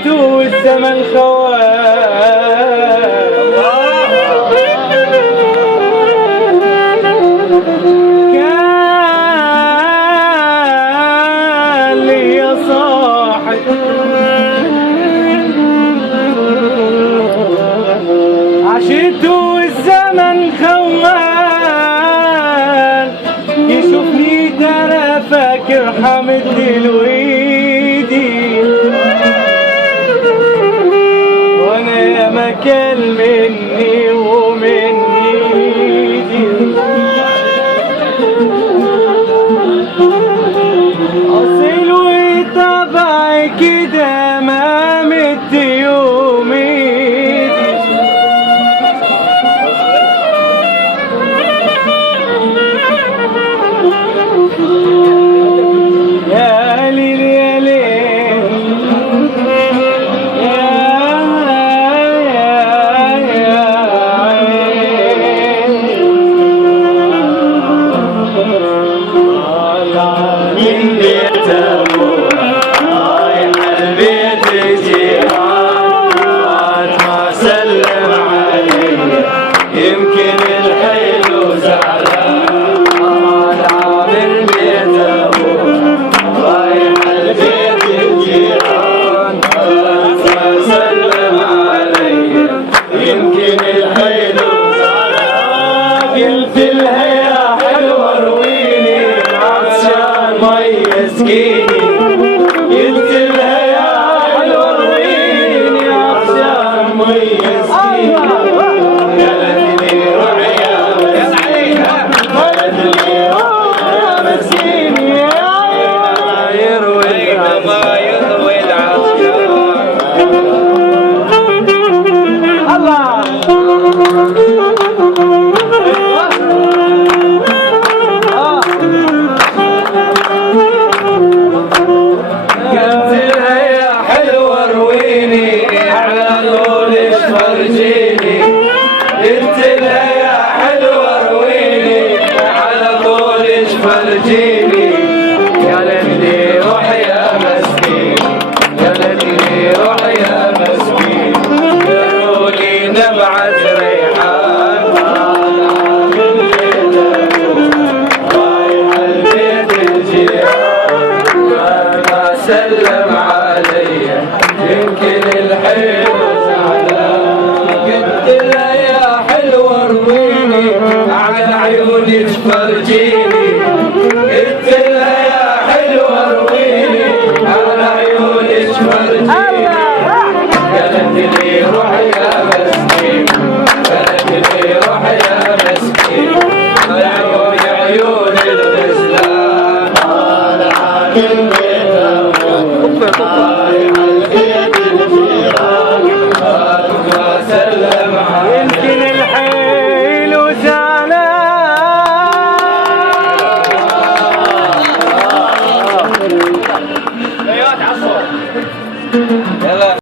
عشيته الزمن خوان كان لي يا صاحب عشيته الزمن خوان يشوفني ترى فاكر حمد الويدي وانا يا مكان مني ومني ايدي اصيل وطبعي كده ما مد يومي يا ليل يا ليل من بيت ابوها رايح البيت الجيران ما سلم علي يمكن الحلو زعلان من بيت ابوها رايح البيت الجيران ما سلم علي يمكن الحلو زعلان قلت لها يا حلوه رويني عطشان مي يسقيني قلت لها يا حلوه رويني عطشان مي يسقيني قالت لي روح يا مسكين قالت لي روح يا مسكين ما يروي العطشان الله قلت لها يا حلوة رويني على طولك فرجيني قلت لها يا حلوة رويني على طولك فرجيني قالت لي روح يا مسكين قالت لي روح يا مسكين قالوا لي نبعت ريحان من بيت رايح البيت الجيران ما سلم علي يمكن الحلو زعلان قلت لها يا حلوة رويني على عيونك فرجيني قلت لها يا حلوة رويني على عيونك فرجيني قالت لي روح يا مسكين قالت لي روح يا مسكين عيون عيون الغزلان من بيت رايح البيت الجيران ما سلم علي يمكن الحلو زعلان يلا